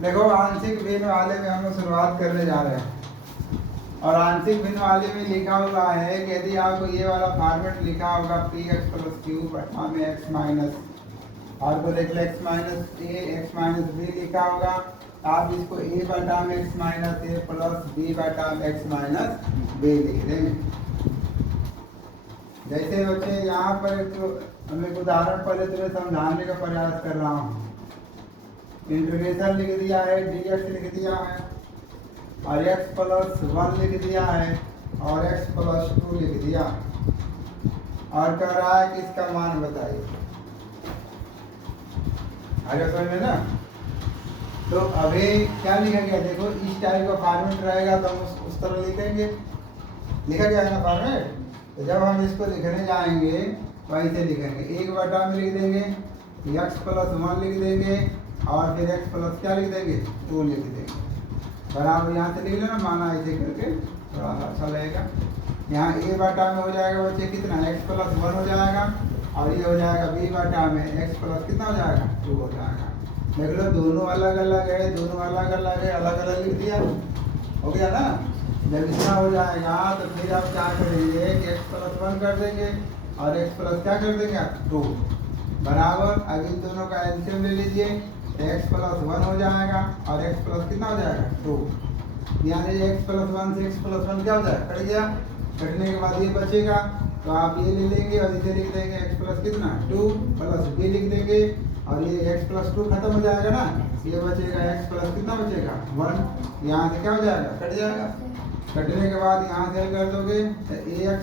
देखो आंशिक भिन्न वाले में हम लोग शुरुआत करने जा रहे हैं। और आंशिक भिन्न वाले में लिखा हुआ है कि यदि आपको ये वाला फॉर्मेट लिखा होगा पी एक्स प्लस क्यू बटा में एक्स माइनस और तो लिख लो एक्स माइनस ए एक्स माइनस बी लिखा होगा, आप इसको ए बटा में एक्स माइनस ए प्लस बी बटा में एक्स माइनस बी लिख देंगे। जैसे बच्चे यहाँ पर तो हम एक उदाहरण पहले तुम्हें समझाने का प्रयास कर रहा हूँ। इंटीग्रेशन लिख दिया है, dx लिख दिया है और x प्लस 1 लिख दिया है और x प्लस 2 लिख दिया और कह रहा है कि इसका मान बताइए। अरे समझ में ना। तो अभी क्या लिखा गया देखो, इस टाइप का फॉर्मेट रहेगा तो हम उस तरह लिखेंगे, लिखा गया है ना फॉर्मेट। तो जब हम इसको लिखने जाएंगे वैसे लिखेंगे, एक बटा में लिख देंगे x प्लस 1 लिख देंगे और फिर x प्लस क्या लिख देंगे 2 लिख देंगे। बराबर यहाँ से लिख लेना, माना ऐसे करके थोड़ा सा अच्छा लगेगा। यहाँ a बटा में हो जाएगा बच्चे कितना, x प्लस 1 हो जाएगा और ये हो जाएगा b बटा में x प्लस कितना हो जाएगा 2 हो जाएगा। देख लो दोनों अलग अलग है, दोनों अलग अलग है, अलग अलग लिख दिया, हो गया ना। जब इतना हो जाएगा तो फिर आप क्या करेंगे कि x प्लस 1 कर देंगे और x प्लस क्या कर देंगे 2 बराबर। अब इन दोनों का एलसीएम ले लीजिए, x प्लस 1 हो जाएगा और x प्लस कितना हो जाएगा 2। यहाँ से x प्लस 1 से x प्लस 1 क्या हो जाएगा, कट गया। कटने के बाद ये बचेगा तो आप ये ले लेंगे और इसे लिख देंगे x प्लस कितना 2 प्लस b लिख देंगे और ये x प्लस 2 खत्म हो जाएगा ना, ये बचेगा x प्लस कितना बचेगा 1। यहाँ से क्या हो जाएगा, कट जाएगा। कटने के बाद यहाँ से कर दोगे तो ax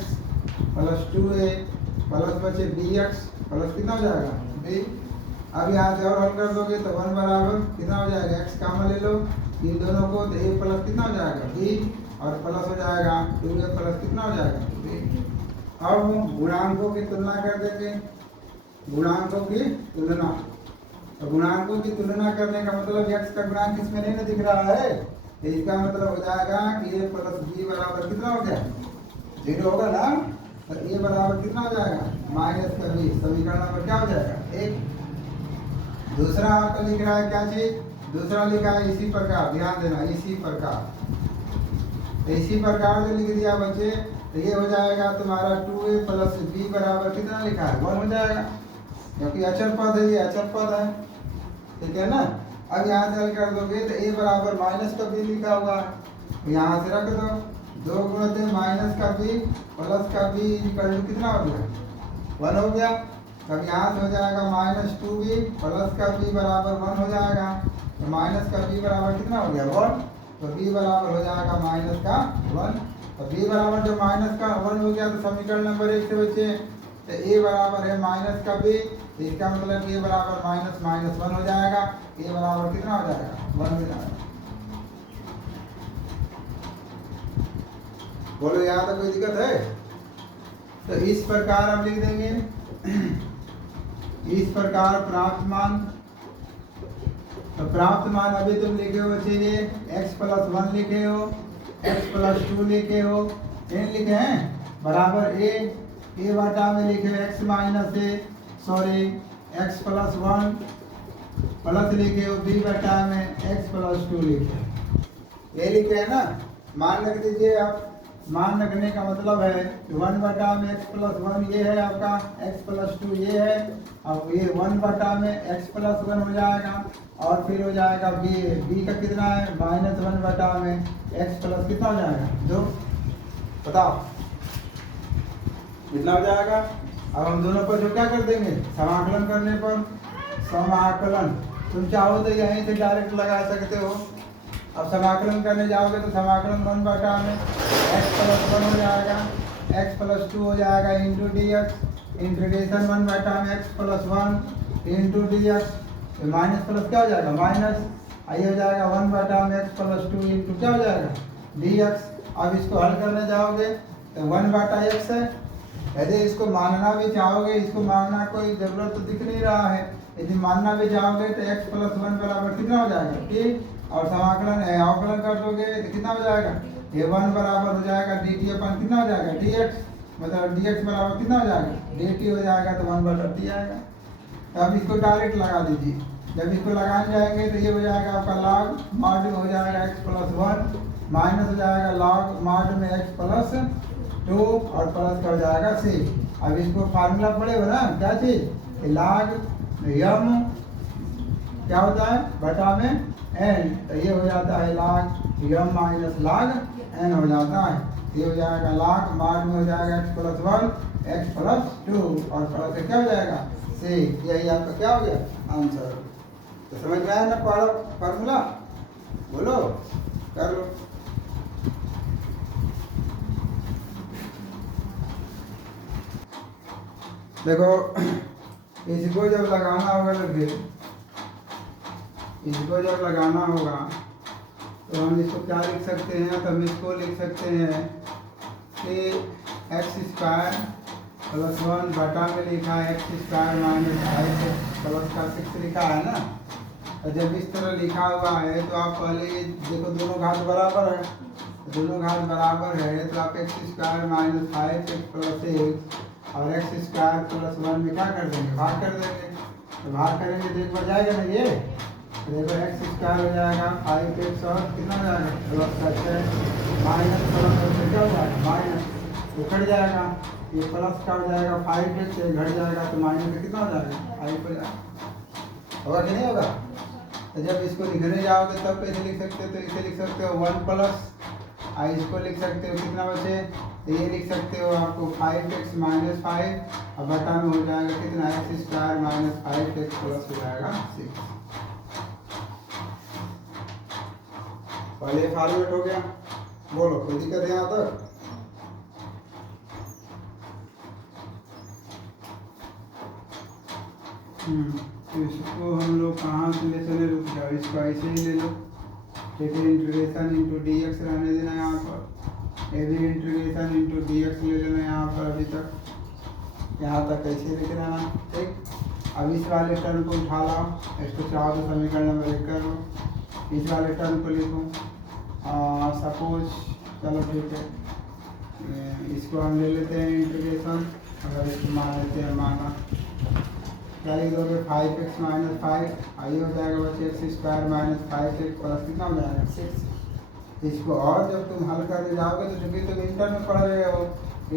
प्लस 2a प्लस बचे bx प्लस कितना हो जाएगा b। अब यहाँ से और हल कर दोगे तो 1 बराबर कितना हो जाएगा, x कामा ले लो इन दोनों को तो a प्लस कितना हो जाएगा b और प्लस हो जाएगा 2a प्लस कितना हो जाएगा b। अब गुणांकों की तुलना कर देंगे, गुणांकों की तुलना। तो गुणांकों की तुलना करने का मतलब x का गुणांक इसमें नहीं ना दिख रहा है, तो इसका मतलब हो जाएगा कि a प्लस b बराबर कितना हो गया 0 होगा ना। तो a बराबर कितना हो जाएगा माइनस का b, समीकरण नंबर क्या हो जाएगा 1। दूसरा आपका लिख रहा है क्या चीज, दूसरा लिखा है इसी प्रकार, ध्यान देना इसी प्रकार। तो इसी प्रकार से लिख दिया बच्चे, तो ये हो जाएगा तुम्हारा 2a प्लस b बराबर कितना लिखा है 1 हो जाएगा, क्योंकि अचर पद है, ये अचर पद है, ठीक है ना। अब यहाँ से हल कर दोगे तो a बराबर माइनस का b लिखा हुआ है, यहाँ से रख दो 2 गुणित माइनस का b प्लस का b कितना हो गया 1 हो गया। तब यहाँ से हो जाएगा माइनस 2b प्लस का b बराबर 1 हो जाएगा। तो माइनस का b बराबर कितना हो गया 1, तो b बराबर हो जाएगा माइनस का 1। तो b बराबर जब माइनस का 1 हो गया तो समीकरण नंबर 1 से बचे तो a बराबर है माइनस का b, तो इसका मतलब a बराबर माइनस माइनस 1 हो जाएगा, a बराबर कितना हो जाएगा 1 हो जाएगा। बोलो यहाँ तक कोई दिक्कत है। तो इस प्रकार हम लिख देंगे इस प्रकार प्राप्त मान। तो प्राप्त मान अभी तुम लिखे हो बच्चे ये x प्लस 1 लिखे हो, x प्लस 2 लिखे हो, n लिखे हैं बराबर a बटा में लिखे हो x minus a sorry x plus 1 plus लिखे हो b बटा में x प्लस 2 लिखे, ये लिखे है ना। मान रख दीजिए आप, मान रखने का मतलब है 1 बटा में x प्लस 1 ये है आपका, x प्लस 2 ये है, अब ये 1 बटा में x प्लस 1 हो जाएगा और फिर हो जाएगा b का कितना है माइनस 1 बटा में x प्लस कितना हो जाएगा 2, बताओ कितना हो जाएगा। अब हम दोनों पर जो क्या कर देंगे समाकलन करने पर, समाकलन तुम चाहो तो यहीं से डायरेक्ट लगा सकते हो। अब समाकलन करने जाओगे तो समाकलन 1 बटा में x प्लस 1 हो जाएगा, x प्लस 2 हो जाएगा इंटू डी एक्स, इंटीग्रेशन 1 बटा में x plus 1 into D x, minus plus क्या हो जाएगा माइनस, आई हो जाएगा 1 बटा में x प्लस 2 इंटू क्या हो जाएगा डी एक्स। अब इसको हल करने जाओगे तो 1 बटा x है, यदि इसको मानना भी चाहोगे, इसको मानना कोई ज़रूरत तो दिख नहीं रहा है, यदि मानना भी चाहोगे तो x प्लस 1 बराबर कितना हो जाएगा t, और समाकलन अवकलन कर दोगे तो कितना हो जाएगा ये 1 बराबर हो जाएगा dt अपन कितना हो जाएगा dx, मतलब dx बराबर कितना हो जाएगा dt हो जाएगा, तो 1 बटा t आएगा। तो अब इसको डायरेक्ट लगा दीजिए, जब इसको लगाने जाएंगे तो ये हो जाएगा आपका लॉग मॉड में हो जाएगा x प्लस 1 माइनस हो जाएगा लॉग मॉड में x प्लस 2 और प्लस का हो जाएगा c। अब इसको फार्मूला पड़ेगा ना क्या चीज लॉग यम क्या होता है बटा में n, तो ये हो जाता है लॉग यम माइनस लॉग n हो जाता है। ये हो जाएगा लॉग मॉड में हो जाएगा x प्लस 1 x प्लस 2 और प्लस से क्या हो जाएगा c। यही आपका क्या हो गया आंसर। तो समझ में आया ना पढ़ो फार्मूला बोलो कर लो। देखो इसको जब लगाना होगा तो फिर इसको जब लगाना होगा तो हम इसको क्या लिख सकते हैं, तो हम इसको लिख सकते हैं कि एक्स स्क्वायर प्लस 1 बटा में लिखा है एक्स स्क्वायर माइनस 5 प्लस का 6 लिखा है ना। तो जब इस तरह लिखा हुआ है तो आप पहले देखो दोनों घात बराबर है, दोनों घात बराबर है तो आप एक्स स्क्वायर माइनस 5 प्लस 1 और एक्स स्क्वायर प्लस 1 में क्या कर देंगे भाग कर देंगे। तो भाग करेंगे तो एक बार जाएगा ना ये, तो देखो एक्स स्क्वायर हो जाएगा 5x और कितना हो जाएगा प्लस का 6 माइनस प्लस से क्या हो जाएगा माइनस तो कट जाएगा, ये प्लस का हो जाएगा 5x से घट जाएगा तो माइनस से कितना हो जाएगा 5 हो जाएगा। होगा कि नहीं होगा। तो जब इसको लिखने जाओगे तब कैसे लिख सकते हो, तो इसे लिख सकते हो 1 प्लस इसको लिख सकते हो कितना बचे, तो ये लिख सकते हो आपको 5x माइनस 5 और बटा में हो जाएगा कितना x square minus 5x plus हो जाएगा 6। पहले फॉर्मेट हो गया, बोलो कोई दिक्कत है यहाँ तक। इसको हम लोग कहाँ से ले चले, रुक जाओ इसको ऐसे ही ले लो, ठीक है। इंटीग्रेशन इंटू डी एक्स रहने देना यहाँ पर, ये भी इंटीग्रेशन इंटू डी एक्स ले लेना यहाँ पर, अभी तक यहाँ तक ऐसे लिख देना ठीक। अब इस वाले टर्म को उठा लो, इसको चाहो तो समीकरण नंबर 1 कर लो, इस वाले टर्म को लिखो सपोज, चलो ठीक है इसको हम ले लेते हैं इंटीग्रेशन, अगर इसको मान लेते हैं माना क्या लिख दोगे 5x माइनस 5 आई हो जाएगा बच्चे x square minus 5x plus कितना हो जाएगा 6। इसको और जब तुम हल करने जाओगे तो चूंकि तुम इंटर में पढ़ रहे हो,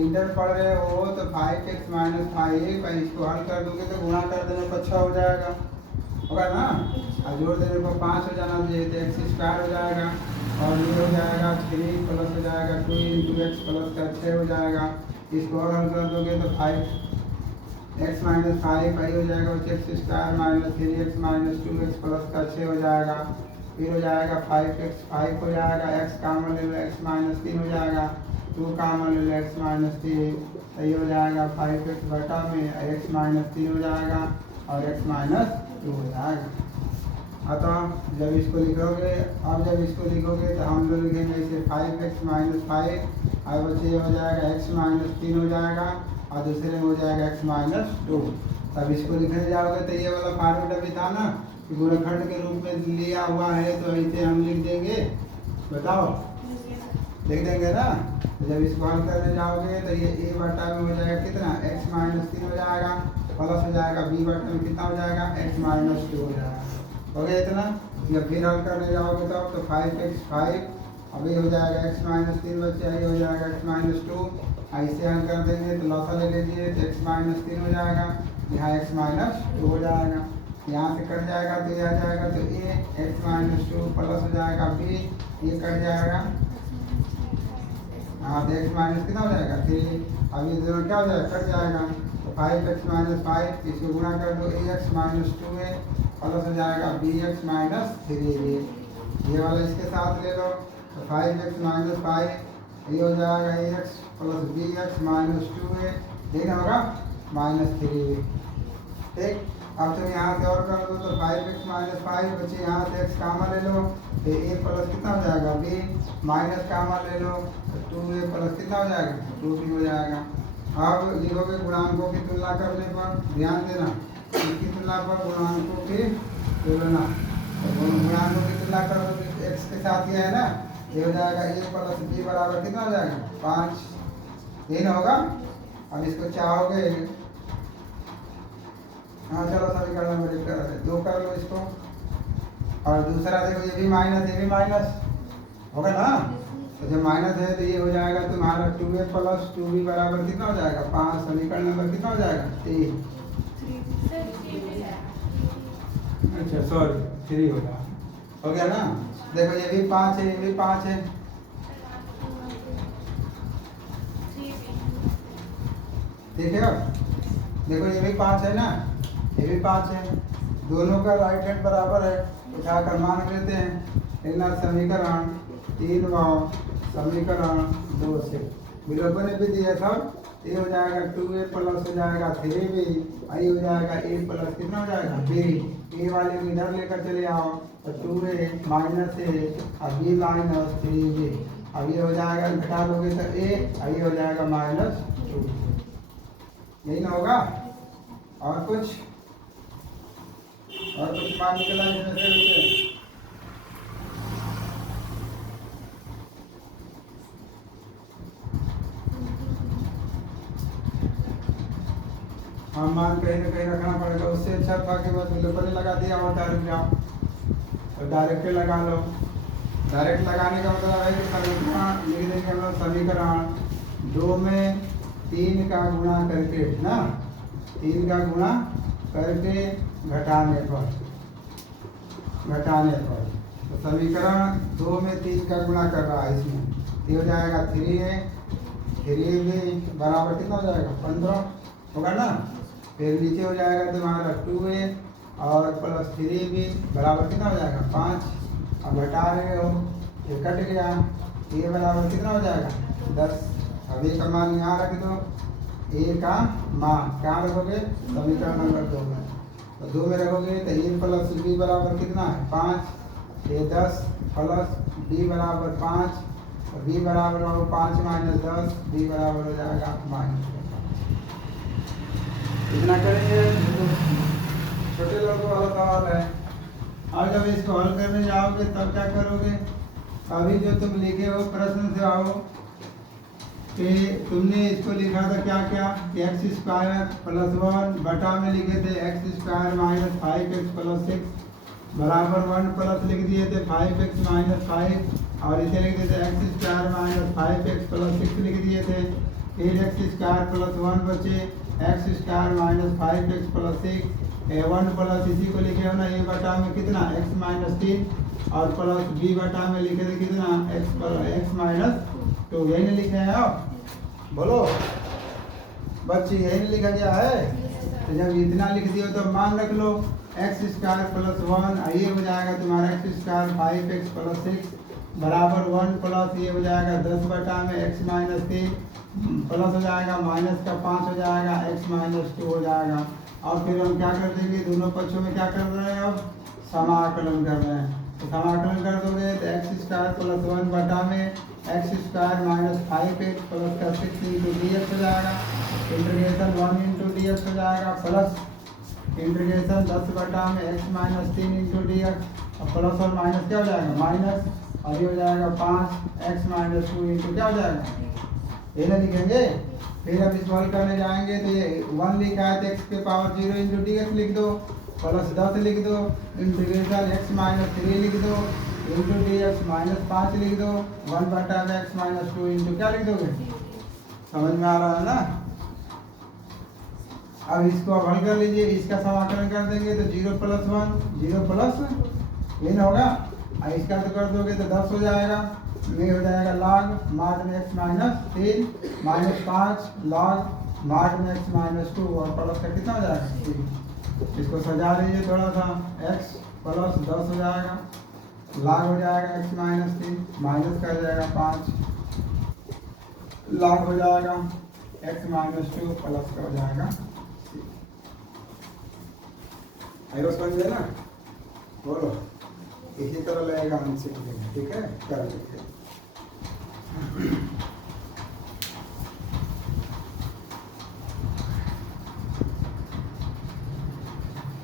इंटर पढ़ रहे हो तो 5x माइनस 5 इसको हल कर दोगे तो गुणा कर देने पर 6 हो जाएगा, होगा ना। और जोड़ देने पर 5 हो जाना चाहिए, तो एक्स स्क्वायर हो जाएगा और ये हो जाएगा 3 प्लस हो जाएगा 2 इंटू एक्स प्लस का 6 हो जाएगा। इसको और हल कर दोगे तो 5x माइनस 5 आई हो जाएगा x square minus 3x minus 2x plus का 6 हो जाएगा। फिर हो जाएगा 5x 5 हो जाएगा, x कामन ले लो x माइनस 3 हो जाएगा, 2 कामन ले लो x माइनस 3, तो ये हो जाएगा 5x बटा में x माइनस 3 हो जाएगा और x माइनस 2 हो जाएगा। अतः जब इसको लिखोगे, अब जब इसको लिखोगे तो हम लोग लिखेंगे इसे 5x माइनस 5 और बच्चे हो जाएगा x माइनस 3 हो जाएगा और दूसरे में हो जाएगा x माइनस 2। तब इसको लिखने जाओगे तो ये वाला फॉर्मूला भी था ना कि गुणनखंड के रूप में लिया हुआ है, तो ऐसे हम लिख देंगे, बताओ लिख देंगे ना। जब इसको हल करने जाओगे तो ये a बटा में हो जाएगा कितना x माइनस 3 हो जाएगा प्लस हो जाएगा b बटा में कितना हो जाएगा x माइनस 2 हो जाएगा, हो गया इतना। जब फिर हल करने जाओगे तब तो 5x 5 अभी हो जाएगा x माइनस 3 बच्चे आई हो जाएगा x माइनस 2, ऐसे हल कर देंगे तो लौटा ले लीजिए तो x माइनस 3 हो जाएगा, यहाँ x माइनस 2 हो जाएगा, यहाँ से कट जाएगा तो ये आ जाएगा तो a x माइनस 2 प्लस हो जाएगा b, ये कट जाएगा हाँ तो x माइनस कितना हो जाएगा 3, अब ये दोनों क्या हो जाएगा कट जाएगा तो 5x माइनस 5 इसको गुणा कर दो ax माइनस 2 प्लस हो जाएगा bx माइनस 3, ये वाला इसके साथ ले लो तो 5x माइनस 5 ये हो जाएगा ax प्लस bx माइनस 2 ठीक है होगा माइनस 3 ठीक। अब तुम यहाँ से और कर दो तो 5x माइनस 5 बच्चे यहाँ से x कामा ले लो तो a प्लस कितना हो जाएगा b माइनस कामा ले लो तो 2a प्लस कितना हो जाएगा 2b हो जाएगा। अब लिखोगे गुणांकों की तुलना करने पर, ध्यान देना इसकी तुलना पर गुणांकों की तुलना, तो गुणांकों की तुलना करो तो x के साथ ये है ना, ये हो जाएगा a प्लस b बराबर कितना हो जाएगा 5, ये ना होगा। अब इसको चाहोगे हाँ चलो समीकरण नंबर 1 कर दो कर लो इसको। और दूसरा देखो ये भी माइनस, ये भी माइनस होगा ना। तो जब माइनस है तो ये हो जाएगा तुम्हारा 2a प्लस 2b बराबर कितना हो जाएगा 5। समीकरण नंबर कितना हो जाएगा 3। अच्छा सॉरी 3 होगा, हो गया ना। देखो ये भी 5 है, ये भी 5 है। ठीक है, देखो ये भी 5 है ना, ये भी 5 है। दोनों का राइट हैंड बराबर है, उठाकर मान लेते हैं। इनर समीकरण 3 व समीकरण 2 से विलोपन भी दिया सब। ये हो जाएगा 2a प्लस हो जाएगा 3b, आई हो जाएगा a प्लस कितना हो जाएगा b। ए वाले को इधर लेकर चले आओ तो 2a माइनस a और b माइनस 3b। अब ये हो जाएगा घटा दोगे तो a, ये हो जाएगा -2। यही ना होगा। और कुछ मान निकला इसमें से। हाँ मान कहीं ना कहीं रखना पड़ेगा। उससे अच्छा था कि बस विलोपन लगा दिया और डायरेक्ट जाओ, तो डायरेक्ट लगा लो। डायरेक्ट लगाने का मतलब है कि समीकरण लिख देंगे हम लोग। समीकरण 2 में 3 का गुणा करके ना, 3 का गुणा करके घटाने पर तो समीकरण 2 में 3 का गुणा कर रहा है इसमें। ये हो जाएगा 3a, 3b बराबर कितना हो जाएगा 15 होगा ना। फिर नीचे हो जाएगा तुम्हारा 2a और प्लस 3b बराबर कितना हो जाएगा 5। अब घटा रहे हो, ये कट गया, ये बराबर कितना हो जाएगा 10। अब ए का मान यहाँ रख दो, ए का मान क्या रखोगे समीकरण नंबर 2 में। तो 2 में रखोगे तो ए प्लस बी बराबर कितना है 5। ए 10 प्लस बी बराबर 5, और बी बराबर हो 5 माइनस 10, बी बराबर हो जाएगा -5। इतना करेंगे। छोटे लोगों वाला सवाल है। और जब इसको हल करने जाओगे तब क्या करोगे। अभी जो तुम लिखे हो प्रश्न से आओ कि तुमने इसको लिखा था क्या क्या कि x² + 1 बटा में लिखे थे x² - 5x + 6 बराबर 1 प्लस लिख दिए थे 5x - 5, और इसे लिख दिए थे x² - 5x + 6 लिख दिए थे। फिर x² + 1 बचे x² - 5x + 6 1 प्लस इसी को लिखे हो ना a बटा में कितना x - 3, और प्लस b बटा में लिखे थे कितना x - 2। यही नहीं लिखे हैं आप बोलो बच्चे, यही नहीं लिखा गया है। तो जब इतना लिख दियो तो मान रख लो x² + 1, ये हो जाएगा तुम्हारा x² 5x + 6 बराबर 1 प्लस ये हो जाएगा 10 बटा में x - 3 प्लस हो जाएगा माइनस का 5 हो जाएगा x - 2 हो जाएगा। और फिर हम क्या कर देंगे, दोनों पक्षों में क्या कर रहे हैं अब समाकलन कर रहे हैं। तो समाकलन कर दोगे तो x² + 1 बटा में x² - 5x प्लस का 6 × dx हो जाएगा। इंटीग्रेशन 1 × dx हो जाएगा, प्लस इंटीग्रेशन 10 बटा में x - 3 × dx, और प्लस और माइनस क्या हो जाएगा माइनस, और ये हो जाएगा 5x - 2 इंटू क्या हो जाएगा ये ना लिखेंगे। फिर अब इसको हल करने जाएंगे तो ये 1 लिखा है तो x⁴ × dx लिख दो, प्लस 10 लिख दो, इंटीग्रेशन x - 3 लिख दो इंटू dx -5 लिख दो, 1 बटा में x - 2 इंटू क्या लिख दोगे। समझ में आ रहा है ना। अब इसको अब हल कर लीजिए, इसका समाकलन कर देंगे तो 0 + 1 0 प्लस ये ना होगा, और इसका तो कर दोगे तो 10 हो जाएगा। ये हो जाएगा log mod में x - 3 -5 log mod में x - 2, और प्लस का कितना हो जाएगा 3। इसको सजा लीजिए थोड़ा सा, x प्लस 10 हो जाएगा, log हो जाएगा x - 3 माइनस का हो जाएगा 5, log हो जाएगा x - 2 प्लस का हो जाएगा 3। आइए समझिए ना, बोलो इसी तरह लगेगा आंसर। ठीक है कर लीजिए।